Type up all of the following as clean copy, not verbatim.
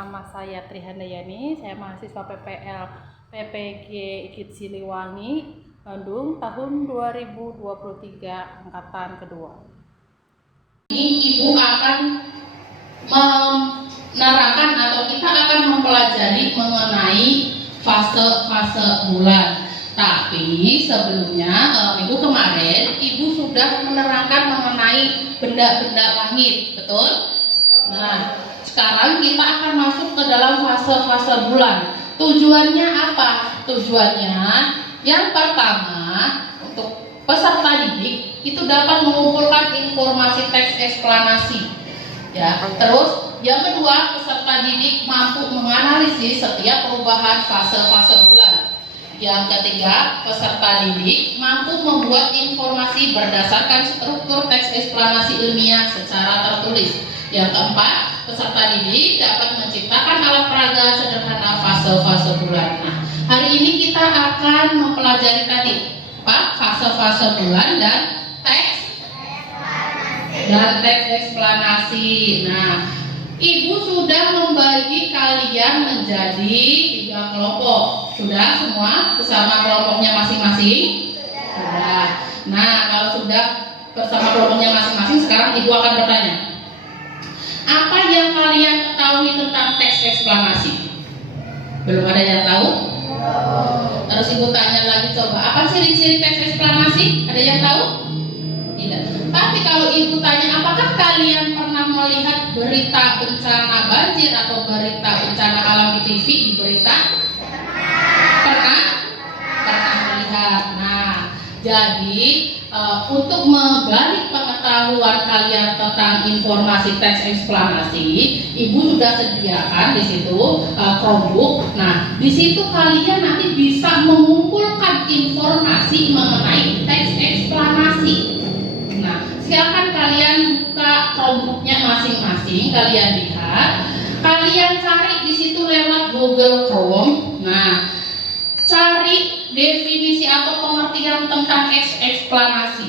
nama saya Trihandayani, saya mahasiswa PPL PPG IKIP Siliwangi, Bandung, tahun 2023, angkatan kedua. Ini Ibu akan menerangkan atau kita akan mempelajari mengenai fase-fase bulan. Tapi sebelumnya minggu kemarin Ibu sudah menerangkan mengenai benda-benda langit, betul? Nah, sekarang kita akan masuk ke dalam fase-fase bulan. Tujuannya apa? Tujuannya yang pertama, untuk peserta didik itu dapat mengumpulkan informasi teks eksplanasi. Ya, terus yang kedua, peserta didik mampu menganalisis setiap perubahan fase-fase bulan. Yang ketiga, peserta didik mampu membuat informasi berdasarkan struktur teks eksplanasi ilmiah secara tertulis. Yang keempat, peserta didik dapat menciptakan alat peraga sederhana fase-fase bulan. Nah, hari ini kita akan mempelajari tadi fase-fase bulan dan teks eksplanasi. Nah, Ibu sudah membagi kalian menjadi 3 kelompok. Sudah semua bersama kelompoknya masing-masing? Sudah. Nah, kalau sudah bersama kelompoknya masing-masing, sekarang Ibu akan bertanya, apa yang kalian ketahui tentang teks eksplanasi? Belum ada yang tahu? Terus Ibu tanya lagi, coba apa ciri-ciri teks eksplanasi? Ada yang tahu? Tidak. Tapi kalau Ibu tanya, apakah kalian pernah melihat berita bencana banjir atau berita bencana alam di TV, di berita? Pernah melihat. Nah, jadi untuk menggali pengetahuan kalian tentang informasi teks eksplanasi, Ibu sudah sediakan di situ Chromebook. Nah, di situ kalian nanti bisa mengumpulkan informasi mengenai teks eksplanasi. Nah, silakan kalian buka Chromebooknya masing-masing, kalian lihat, kalian cari di situ lewat Google Chrome. Nah, cari definisi atau pengertian tentang teks eksplanasi.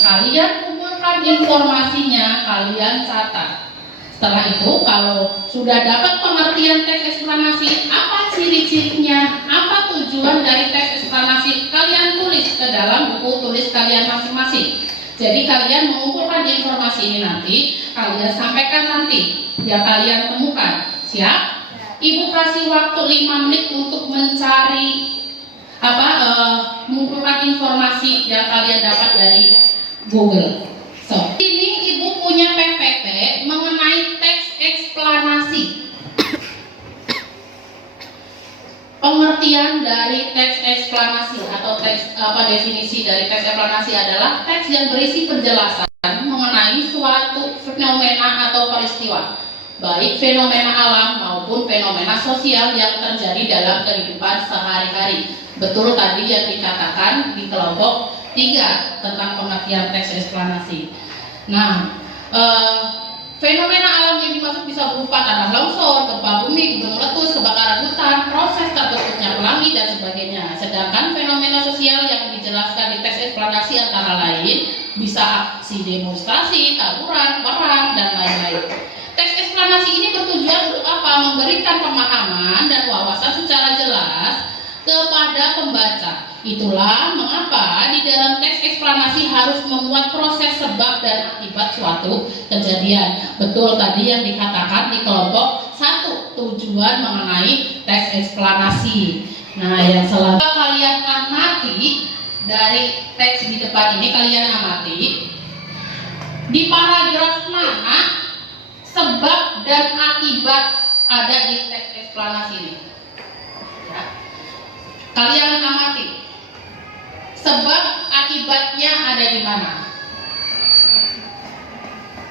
Kalian kumpulkan informasinya, kalian catat. Setelah itu, kalau sudah dapat pengertian teks eksplanasi, apa ciri-cirinya, apa tujuan dari teks eksplanasi, kalian tulis ke dalam buku tulis kalian masing-masing. Jadi kalian mengumpulkan informasi ini nanti, kalian sampaikan nanti yang kalian temukan. Siap? Ibu kasih waktu 5 menit untuk mencari mengumpulkan informasi yang kalian dapat dari Google. So, ini Ibu punya PPT mengenai teks eksplanasi. Pengertian dari teks eksplanasi atau definisi dari teks eksplanasi adalah teks yang berisi penjelasan mengenai suatu fenomena atau peristiwa, baik fenomena alam maupun fenomena sosial yang terjadi dalam kehidupan sehari-hari. Betul tadi yang dikatakan di kelompok 3 tentang pengertian teks eksplanasi. Nah, fenomena alam yang dimaksud bisa berupa tanah longsor, gempa bumi, gunung meletus, kebakaran hutan, proses terbentuknya pelangi dan sebagainya. Sedangkan fenomena sosial yang dijelaskan di teks eksplanasi antara lain bisa aksi demonstrasi, tawuran, perang, dan lain-lain. Teks eksplanasi ini bertujuan untuk apa? Memberikan pemahaman dan wawasan secara jelas kepada pembaca. Itulah mengapa di dalam teks eksplanasi harus memuat proses sebab dan akibat suatu kejadian. Betul tadi yang dikatakan di kelompok 1, tujuan mengenai teks eksplanasi. Nah, yang selanjutnya kalian amati dari teks di depan ini, kalian amati di paragraf mana sebab dan akibat ada di teks eksplanasi ini. Ya. Kalian amati sebab akibatnya ada di mana.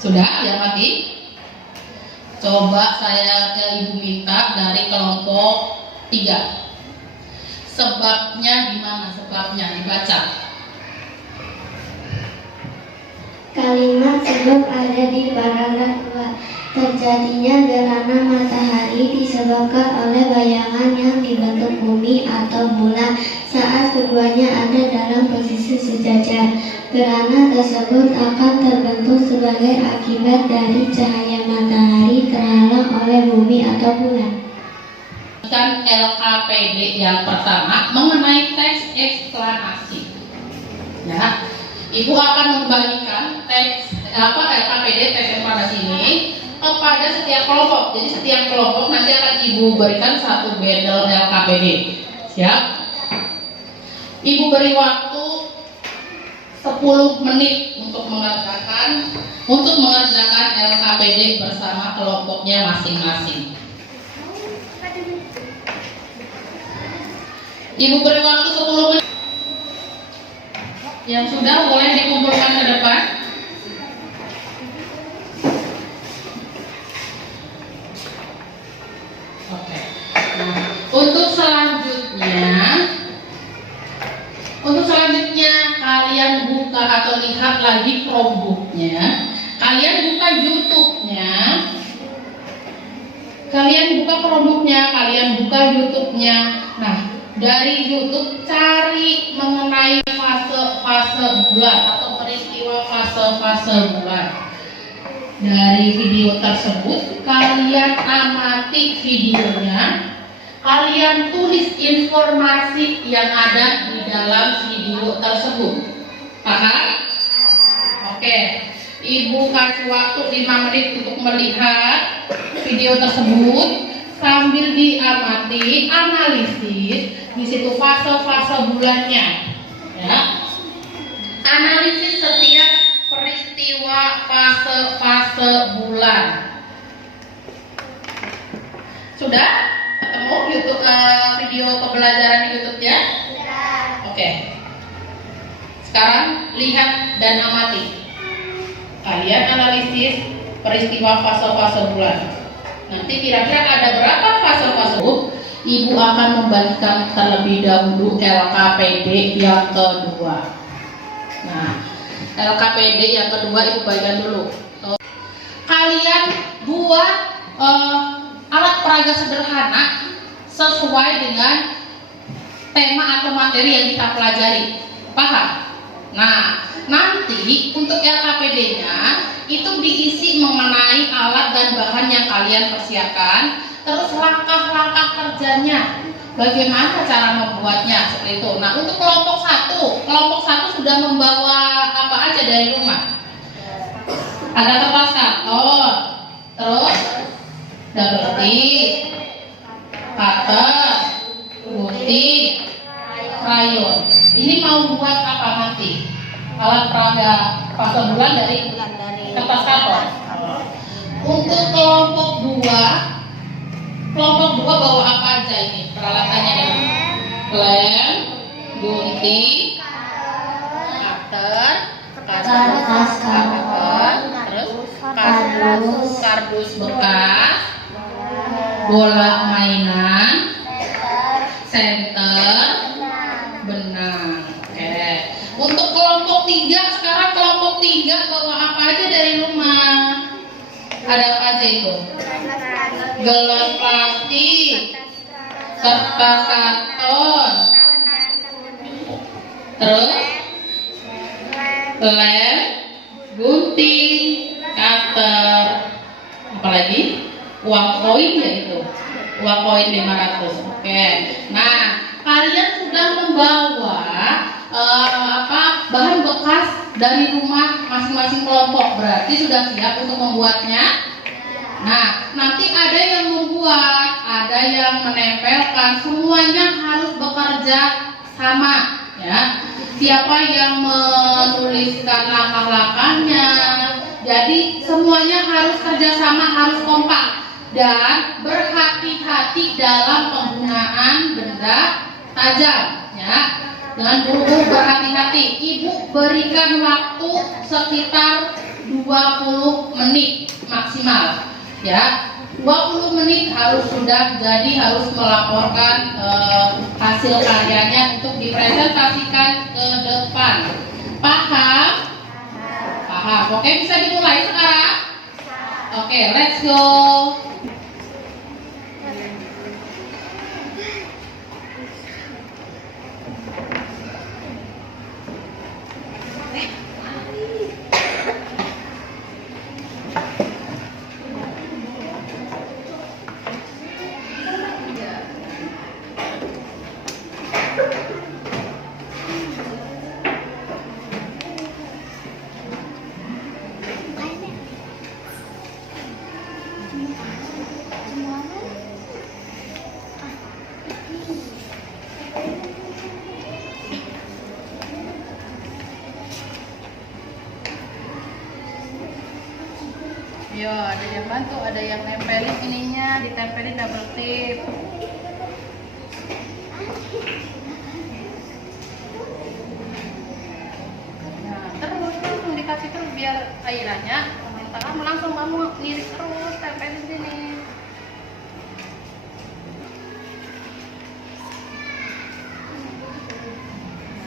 Sudah diamati? Coba saya Ibu minta dari kelompok 3. Sebabnya di mana? Sebabnya dibaca. Kalimat sebab ada di paragraf 2. Terjadinya gerhana matahari disebabkan oleh bayangan yang dibentuk bumi atau bulan saat keduanya ada dalam posisi sejajar. Gerhana tersebut akan terbentuk sebagai akibat dari cahaya cahaya matahari terhalang oleh bumi atau bulan. LKPD yang pertama mengenai teks eksklamasi. Ya, Ibu akan membagikan teks LKPD teks eksklamasi ini kepada setiap kelompok. Jadi setiap kelompok nanti akan Ibu berikan satu bundle LKPD. Siap? Ibu beri waktu 10 menit untuk mengerjakan LKPD bersama kelompoknya masing-masing. Ibu beri waktu 10 menit. Yang sudah boleh dikumpulkan ke depan. Oke. Nah, untuk selanjutnya kalian buka atau lihat lagi Chromebook-nya. Kalian buka YouTube-nya. Kalian buka Chromebook-nya, kalian buka YouTube-nya. Nah, dari YouTube cari mengenai fase-fase bulan atau peristiwa fase-fase bulan. Dari video tersebut kalian amati videonya, kalian tulis informasi yang ada di dalam video tersebut. Paham? Oke. Ibu kasih waktu 5 menit untuk melihat video tersebut sambil diamati, analisis di situ fase-fase bulannya. Ya. Analisis setiap peristiwa fase-fase bulan. Sudah ketemu YouTube video pembelajaran di YouTube ya? Oke. Sekarang lihat dan amati. Kalian analisis peristiwa fase-fase bulan. Nanti kira-kira ada berapa fase-fase? Ibu akan membagikan terlebih dahulu LKPD yang kedua. Nah, LKPD yang kedua Ibu bagikan dulu. Kalian buat alat peraga sederhana sesuai dengan tema atau materi yang kita pelajari. Paham? Nah, nanti untuk LKPD-nya itu diisi mengenai alat dan bahan yang kalian persiapkan, terus langkah-langkah kerjanya, bagaimana cara membuatnya seperti itu. Nah, untuk kelompok satu sudah membawa apa aja dari rumah? Ada kertas karton, terus double tip, cutter, gunting, krayon. Ini mau buat apa nanti? Alat peraga fase bulan dari kertas karton. Untuk kelompok 2 bawa apa aja ini peralatannya nih? Lem, gunting, cutter, Kertas karton, terus kardus bekas, bola mainan, senter, benang. Oke. Untuk kelompok 3 sekarang kelompok 3 bawa apa aja dari rumah? Ada apa aja itu? Gelas plastik, kertas karton, terus lem, gunting, cutter, apalagi uang koin ya itu, uang koin 500. Oke. Nah, kalian sudah membawa bahan bekas dari rumah masing-masing kelompok, berarti sudah siap untuk membuatnya. Nah, nanti ada yang membuat, ada yang menempelkan, semuanya harus bekerja sama, ya. Siapa yang menuliskan langkah-langkahnya, jadi semuanya harus kerjasama, harus kompak dan berhati-hati dalam penggunaan benda tajam, ya. Dengan buru-buru berhati-hati. Ibu berikan waktu sekitar 20 menit maksimal, ya. 20 menit sudah jadi, harus melaporkan hasil karyanya untuk dipresentasikan ke depan. Paham? Paham. Oke, bisa dimulai sekarang? Oke, let's go. Ayo, ada yang bantu, ada yang nempelin ininya, ditempelin double tape. Nah, terus langsung dikasih terus biar airannya kamu langsung kamu lirik terus, tempelin sini.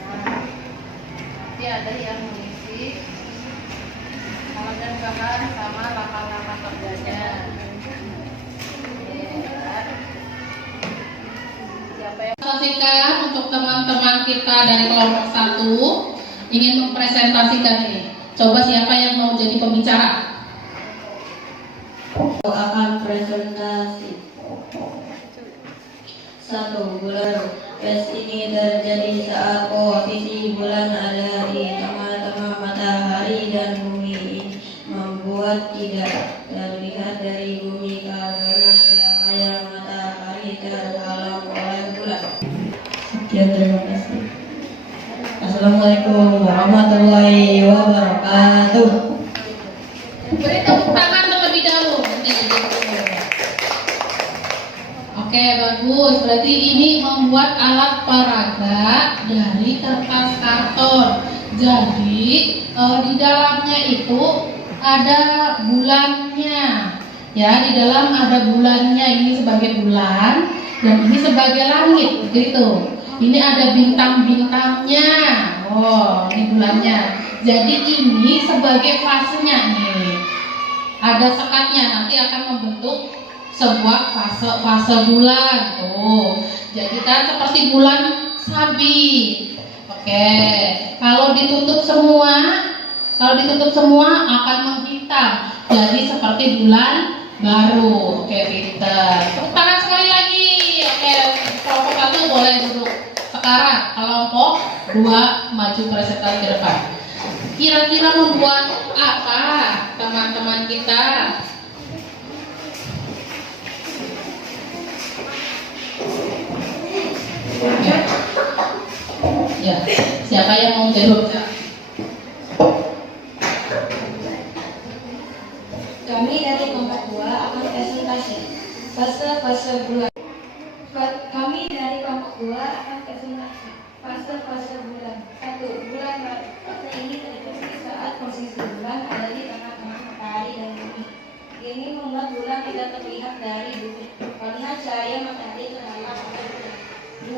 Nah, nanti ada yang mengisi alat dan bahan sama langkah-langkah kerjanya. Siapa yang Presentasikan untuk teman-teman kita dari kelompok 1 ingin mempresentasikan ini. Coba siapa yang mau jadi pembicara? Akan presentasi. 1. Bulan tes ini terjadi saat posisi bulan ada di tengah-tengah matahari dan bumi ini membuat tidak terlihat dari bumi karena cahaya matahari terhalang oleh bulan. Sekian, terima kasih. Assalamualaikum warahmatullahi wabarakatuh. Beri tepuk tangan terlebih dahulu. Oke, bagus. Berarti ini membuat alat peraga dari kertas karton. Jadi di dalamnya itu ada bulannya. Ya, di dalam ada bulannya. Ini sebagai bulan dan ini sebagai langit, begitu. Ini ada bintang-bintangnya. Oh, ini bulannya. Jadi ini sebagai fasenya nih. Ada sekatnya, nanti akan membentuk sebuah fase bulan. Tuh. Jadi kan seperti bulan sabit. Oke. Kalau ditutup semua akan menghitam. Jadi seperti bulan baru. Oke, pinter. Tepuk tangan sekali lagi. Oke, kelompok 1 boleh duduk. Sekarang kelompok 2 maju presentasi ke depan. Kira-kira membuat apa teman-teman kita? Ya, siapa yang mau jawab? Kami dari kelompok 2 akan presentasi fase-fase bulan. Kami dari kelompok 2 akan presentasi fase-fase bulan. 1. Bulan baru. Fase ini terjadi saat posisi bulan ada di tengah-tengah matahari dan bumi. Ini membuat bulan tidak terlihat dari bumi karena cahaya matahari terhalang oleh bulan. 2.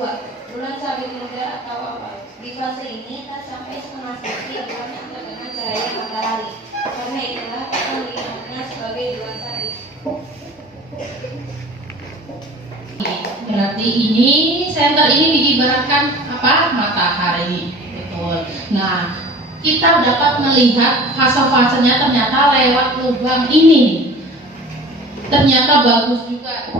Bulan sabit muda atau awal. Di fase ini tak sampai setengah sisi bulan yang terkena cahaya matahari. Karena itulah kita melihatnya sebagai bulan sabit. Berarti ini center ini diibaratkan apa? Matahari. Betul. Nah, kita dapat melihat fase-fasenya ternyata lewat lubang ini. Ternyata bagus juga.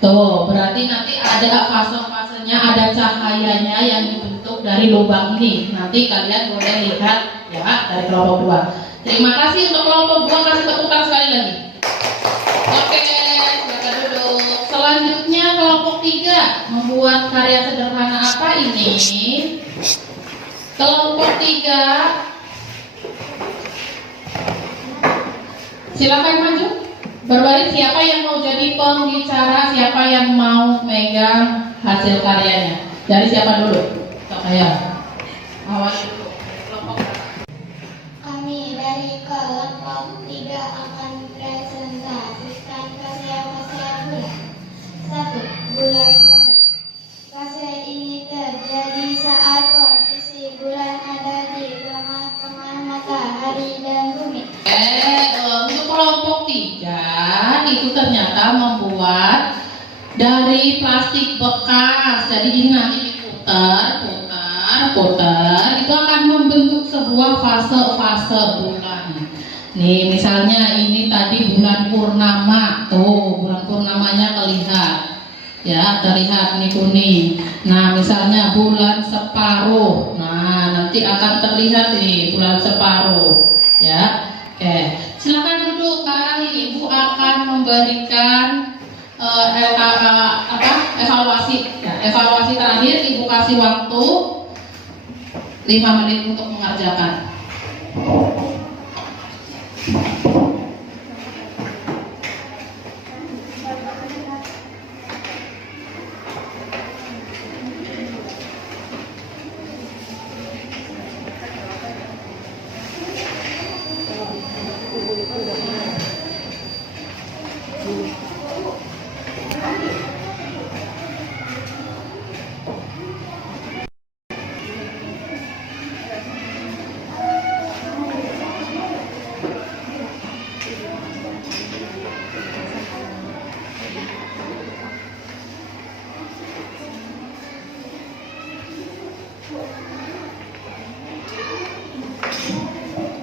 Tuh, berarti nanti ada fase-fasenya, ada cahayanya yang dibentuk dari lubang ini. Nanti kalian boleh lihat ya dari kelompok 2. Terima kasih untuk kelompok 2, kasih tepuk tangan sekali lagi. Oke, silakan duduk. Selanjutnya kelompok 3 membuat karya sederhana apa ini? Kelompok 3 silakan maju. Berbaris siapa yang mau jadi pembicara, siapa yang mau megang hasil karyanya. Dari siapa dulu? Saya. Awas dulu. Kelompok Kami dari kelompok 3 akan presentasikan fase-fase bulan. 1. Bulan baru. Fase ini terjadi saat posisi bulan ada di tengah-tengah matahari dan bumi. Untuk kelompok 3 itu ternyata membuat dari plastik bekas. Jadi ini nanti putar, itu akan membentuk sebuah fase bulan. Nih misalnya ini tadi bulan purnama, tuh bulan purnamanya terlihat nih kuning. Nah misalnya bulan separuh, nah nanti akan terlihat nih bulan separuh, ya. Oke, silakan duduk. Sekarang ibu akan memberikan evaluasi. Ya, evaluasi terakhir ibu kasih waktu 5 menit untuk mengerjakan.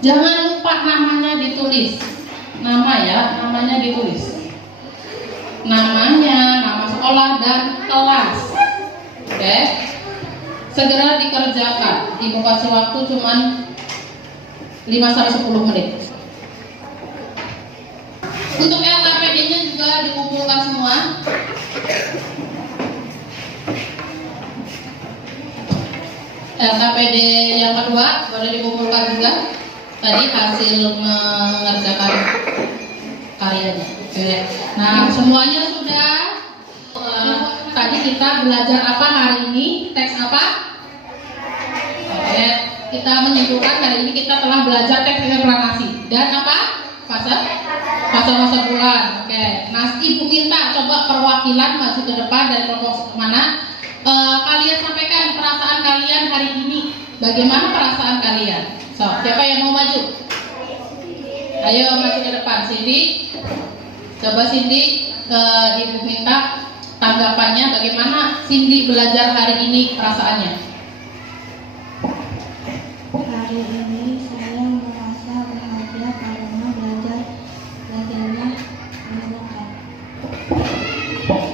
Jangan lupa namanya ditulis. Nama ya, namanya ditulis. Namanya, nama sekolah dan kelas. Oke. Segera dikerjakan. Ibu kasih waktu cuman 5-10 menit. Untuk LKPD-nya juga dikumpulkan semua. LKPD yang kedua boleh dikumpulkan juga. Tadi hasil mengerjakan karyanya. Oke. Nah, semuanya sudah. Tadi kita belajar apa hari ini? Teks apa? Oke. Kita menyimpulkan hari ini kita telah belajar teks eksplanasi dan apa? Fase bulan. Oke. Nah, Ibu minta coba perwakilan maju ke depan dari kelompok mana? Kalian sampaikan perasaan kalian hari ini. Bagaimana perasaan kalian? So, siapa yang mau maju? Ayo maju ke depan. Cindy, coba Cindy, Ibu minta tanggapannya bagaimana Cindy belajar hari ini perasaannya. Hari ini saya merasa bahagia karena belajarnya menyenangkan.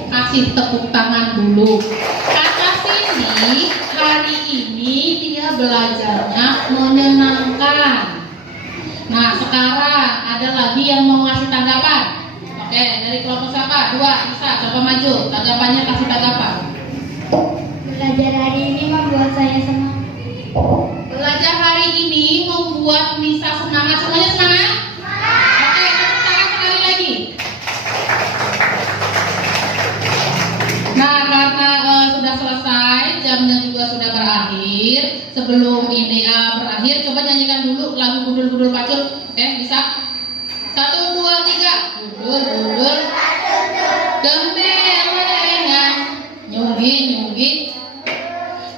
Kasih tepuk tangan dulu. Kata Cindy, hari ini dia belajarnya menyenangkan. Nah, sekarang ada lagi yang mau ngasih tanggapan. Oke, dari kelompok siapa? 2, Isa, coba maju. Tanggapannya kasih tanggapan. Belajar hari ini membuat saya senang. Belajar hari ini membuat Nisa semangat. Semuanya semangat? Oke, tepuk tangan sekali lagi. Nah, karena sudah selesai, jamnya juga sudah berakhir. Sebelum ini berakhir, coba nyanyikan dulu lagu Gundul-Gundul Pacul. Oke, bisa? 1, 2, 3. Gundul-gundul gembelengan, nyunggi-nyunggi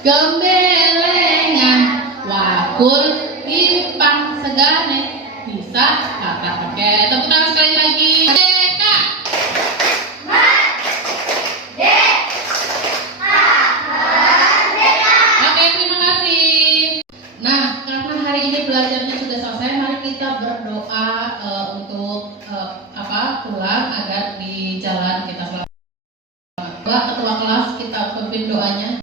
gembelengan, wakul pimpang segane bisa kata. Oke, tepuk tangan sekali lagi. Oke, terima kasih. Nah, karena hari ini belajarnya sudah selesai, mari kita berdoa untuk pulang agar di jalan kita selamat. Ketua kelas kita pimpin doanya.